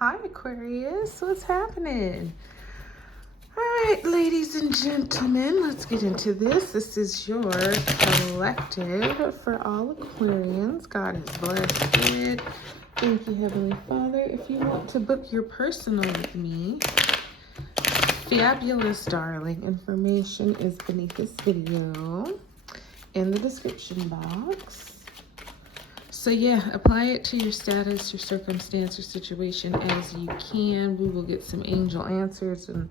Hi, Aquarius. What's happening? All right, ladies and gentlemen, let's get into this. This is your collective for all Aquarians. God has blessed it. Thank you, Heavenly Father. If you want to book your personal with me, fabulous, darling, information is beneath this video in the description box. So yeah, apply it to your status, your circumstance, your situation as you can. We will get some angel answers in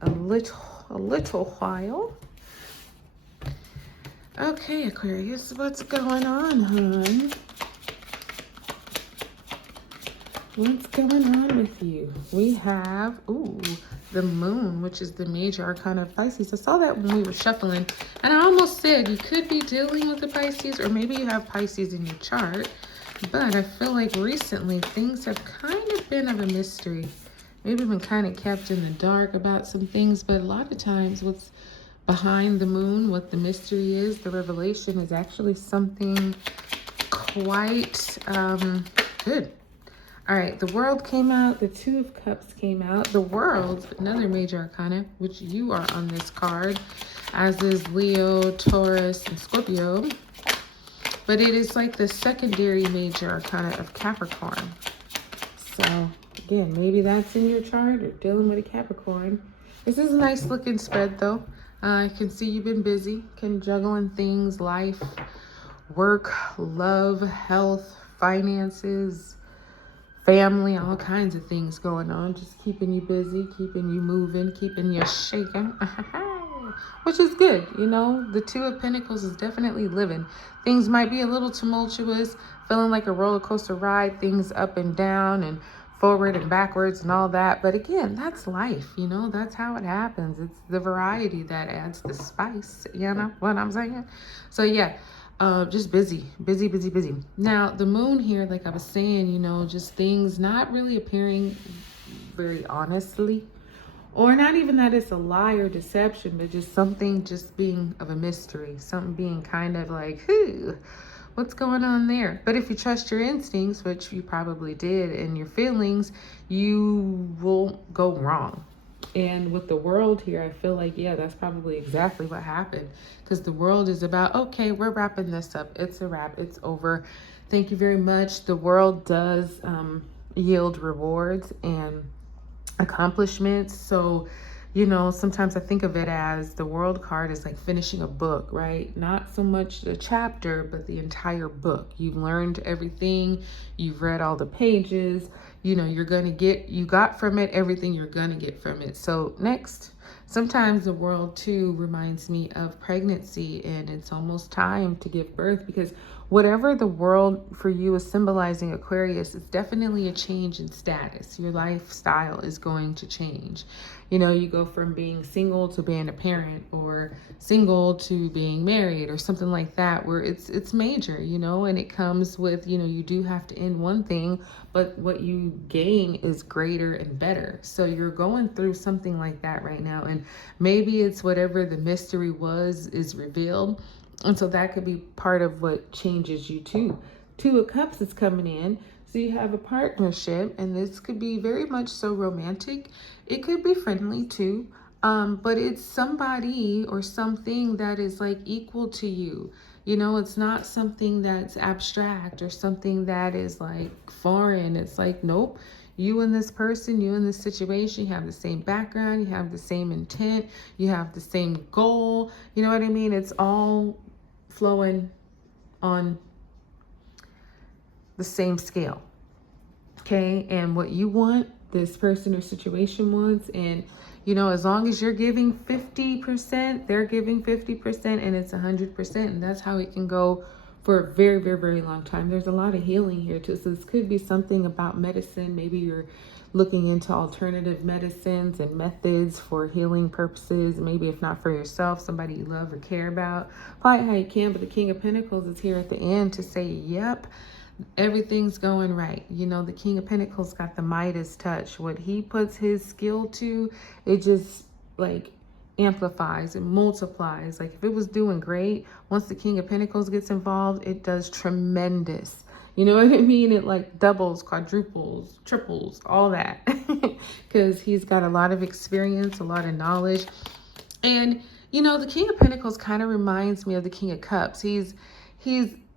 a little while. Okay, Aquarius, what's going on, hon? What's going on with you? We have, the moon, which is the major arcana of Pisces. I saw that when we were shuffling, and I almost said you could be dealing with the Pisces, or maybe you have Pisces in your chart. But I feel like recently things have kind of been of a mystery. Maybe been kind of kept in the dark about some things, but a lot of times what's behind the moon, what the mystery is, the revelation is actually something quite good. All right, the World came out, the Two of Cups came out. The World, another major arcana, which you are on this card, as is Leo, Taurus, and Scorpio. But it is like the secondary major arcana of Capricorn. So, again, maybe that's in your chart or dealing with a Capricorn. This is a nice looking spread, though. I can see you've been busy, juggling things, life, work, love, health, finances, family, all kinds of things going on. Just keeping you busy, keeping you moving, keeping you shaking. Which is good, you know. The Two of Pentacles is definitely living. Things might be a little tumultuous, feeling like a roller coaster ride, things up and down and forward and backwards and all that. But again, that's life, you know. That's how it happens. It's the variety that adds the spice, you know what I'm saying? So yeah, just busy. Now, the moon here, like I was saying, you know, just things not really appearing very honestly. Or not even that it's a lie or deception, but just something just being of a mystery. Something being kind of like, what's going on there? But if you trust your instincts, which you probably did, and your feelings, you won't go wrong. And with the World here, I feel like, yeah, that's probably exactly what happened. Because the World is about, okay, we're wrapping this up. It's a wrap. It's over. Thank you very much. The World does yield rewards and accomplishments. So, you know, sometimes I think of it as the World card is like finishing a book, right? Not so much the chapter, but the entire book. You've learned everything. You've read all the pages. You know, you got from it everything you're gonna get from it. So next, sometimes the World too reminds me of pregnancy, and it's almost time to give birth, because whatever the World for you is symbolizing, Aquarius, it's definitely a change in status. Your lifestyle is going to change. You know, you go from being single to being a parent, or single to being married, or something like that, where it's major, you know, and it comes with, you know, you do have to end one thing, but what you gain is greater and better. So you're going through something like that right now, and maybe it's whatever the mystery was is revealed. And so that could be part of what changes you too. Two of Cups is coming in. So you have a partnership, and this could be very much so romantic. It could be friendly too. But it's somebody or something that is like equal to you. You know, it's not something that's abstract or something that is like foreign. It's like, nope, you and this person, you and this situation, you have the same background, you have the same intent, you have the same goal. You know what I mean? It's all flowing on the same scale. Okay, and what you want, this person or situation wants, and you know, as long as you're giving 50%, they're giving 50%, and it's 100%, and that's how it can go for a very, very, very long time. There's a lot of healing here too. So this could be something about medicine. Maybe you're looking into alternative medicines and methods for healing purposes. Maybe if not for yourself, somebody you love or care about. Probably how you can, but the King of Pentacles is here at the end to say, yep, everything's going right. You know, the King of Pentacles got the Midas touch. What he puts his skill to, it just like amplifies and multiplies. Like if it was doing great, once the King of Pentacles gets involved, it does tremendous. You know what I mean? It like doubles, quadruples, triples, all that. Because he's got a lot of experience, a lot of knowledge. And, you know, the King of Pentacles kind of reminds me of the King of Cups. He's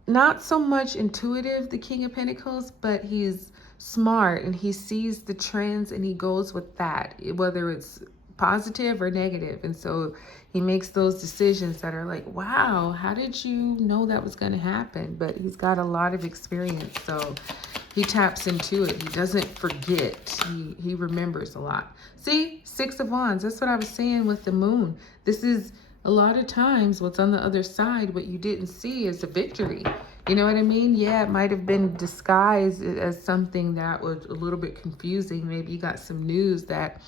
not so much intuitive, the King of Pentacles, but he's smart and he sees the trends and he goes with that, whether it's positive or negative. And so he makes those decisions that are like, wow, how did you know that was going to happen? But he's got a lot of experience. So he taps into it. He doesn't forget. He remembers a lot. See, Six of Wands. That's what I was saying with the moon. This is a lot of times what's on the other side, what you didn't see is a victory. You know what I mean? Yeah, it might have been disguised as something that was a little bit confusing. Maybe you got some news that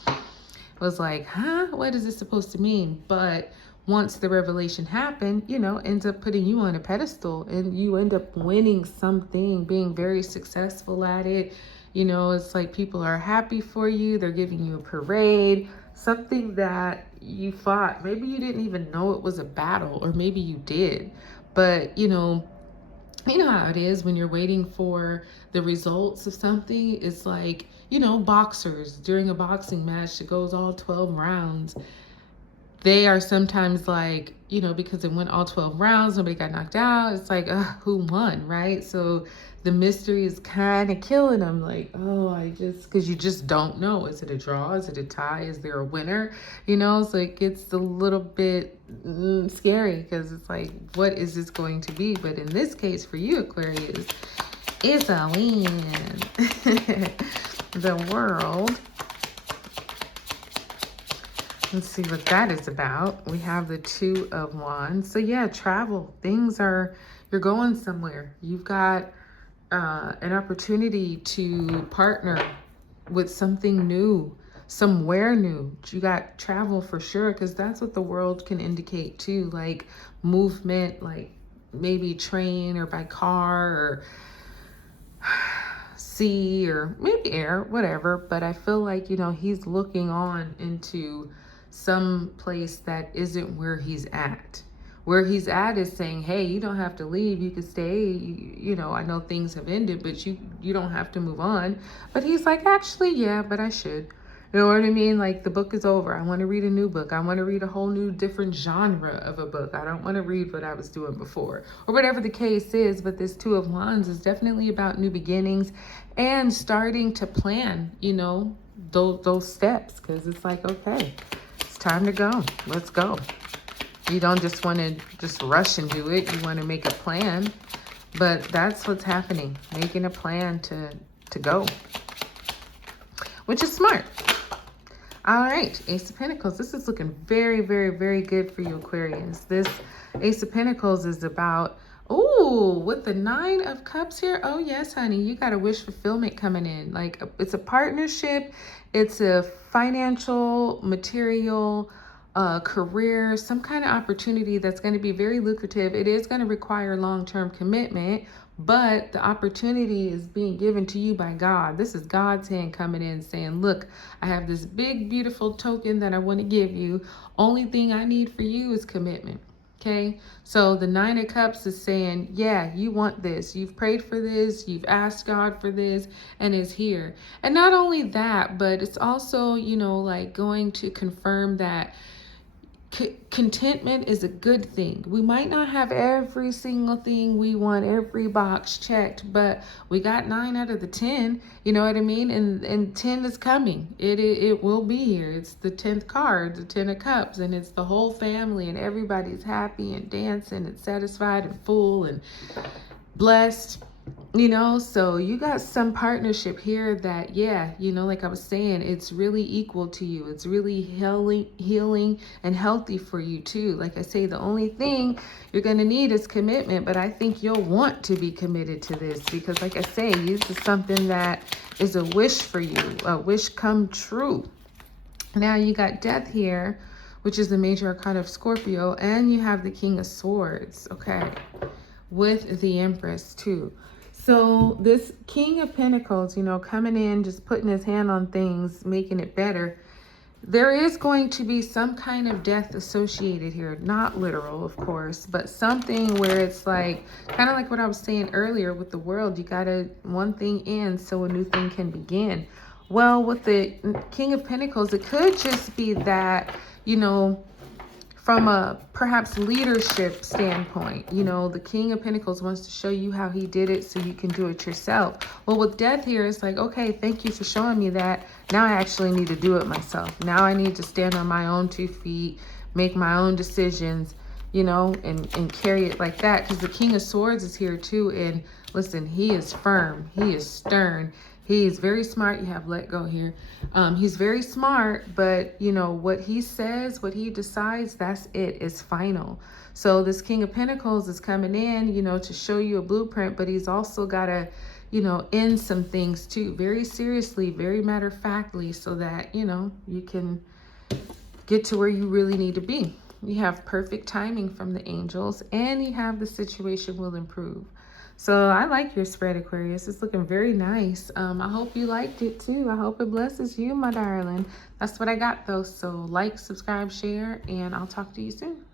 was like, huh, what is this supposed to mean? But once the revelation happened, you know, ends up putting you on a pedestal and you end up winning something, being very successful at it. You know, it's like people are happy for you. They're giving you a parade, something that you fought. Maybe you didn't even know it was a battle, or maybe you did. But, you know how it is when you're waiting for the results of something. It's like, you know, boxers during a boxing match that goes all 12 rounds. They are sometimes like, you know, because it went all 12 rounds, nobody got knocked out. It's like, who won, right? So the mystery is kind of killing them. Like, oh, because you just don't know. Is it a draw? Is it a tie? Is there a winner? You know, so it gets a little bit scary because it's like, what is this going to be? But in this case, for you, Aquarius, it's a win. The World. Let's see what that is about. We have the Two of Wands. So yeah, travel. You're going somewhere. You've got an opportunity to partner with something new, somewhere new. You got travel for sure, because that's what the World can indicate too, like movement, like maybe train or by car or sea or maybe air, whatever. But I feel like, you know, he's looking on into some place that isn't where he's at. Where he's at is saying, hey, you don't have to leave. You can stay. You know, I know things have ended, but you don't have to move on. But he's like, actually, yeah, but I should. You know what I mean? Like, the book is over. I want to read a new book. I want to read a whole new different genre of a book. I don't want to read what I was doing before, or whatever the case is. But this Two of Wands is definitely about new beginnings and starting to plan, you know, those steps. Because it's like, okay, it's time to go. Let's go. You don't just want to just rush and do it. You want to make a plan. But that's what's happening. Making a plan to go. Which is smart. All right, Ace of Pentacles. This is looking very, very, very good for you, Aquarius. This Ace of Pentacles is about, ooh, with the Nine of Cups here. Oh, yes, honey. You got a wish fulfillment coming in. Like, it's a partnership. It's a financial, material, career, some kind of opportunity that's going to be very lucrative. It is going to require long-term commitment, but the opportunity is being given to you by God. This is God's hand coming in saying, look, I have this big, beautiful token that I want to give you. Only thing I need for you is commitment. Okay, so the Nine of Cups is saying, yeah, you want this. You've prayed for this. You've asked God for this, and it's here. And not only that, but it's also, you know, like going to confirm that contentment is a good thing. We might not have every single thing we want, every box checked, but we got 9 out of the 10. You know what I mean? And 10 is coming. It will be here. It's the 10th card, the 10 of Cups, and it's the whole family, and everybody's happy and dancing and satisfied and full and blessed. You know, so you got some partnership here that, yeah, you know, like I was saying, it's really equal to you. It's really healing and healthy for you too. Like I say, the only thing you're going to need is commitment, but I think you'll want to be committed to this because, like I say, this is something that is a wish for you, a wish come true. Now you got Death here, which is the major arcana of Scorpio, and you have the King of Swords, okay, with the Empress too. So this King of Pentacles, you know, coming in, just putting his hand on things, making it better. There is going to be some kind of death associated here. Not literal, of course, but something where it's like, kind of like what I was saying earlier with the world. You gotta, one thing ends so a new thing can begin. Well, with the King of Pentacles, it could just be that, you know, from a perhaps leadership standpoint, you know, the King of Pentacles wants to show you how he did it so you can do it yourself. Well, with death here, it's like, okay, thank you for showing me that. Now I actually need to do it myself. Now I need to stand on my own 2 feet, make my own decisions, you know, and carry it like that. Because the King of Swords is here too. And listen, he is firm. He is stern. He's very smart. You have let go here. He's very smart, but you know, what he says, what he decides, that's it, is final. So this King of Pentacles is coming in, you know, to show you a blueprint, but he's also got to, you know, end some things too, very seriously, very matter-of-factly, so that, you know, you can get to where you really need to be. You have perfect timing from the angels, and you have the situation will improve. So I like your spread, Aquarius. It's looking very nice. I hope you liked it too. I hope it blesses you, my darling. That's what I got though. So like, subscribe, share, and I'll talk to you soon.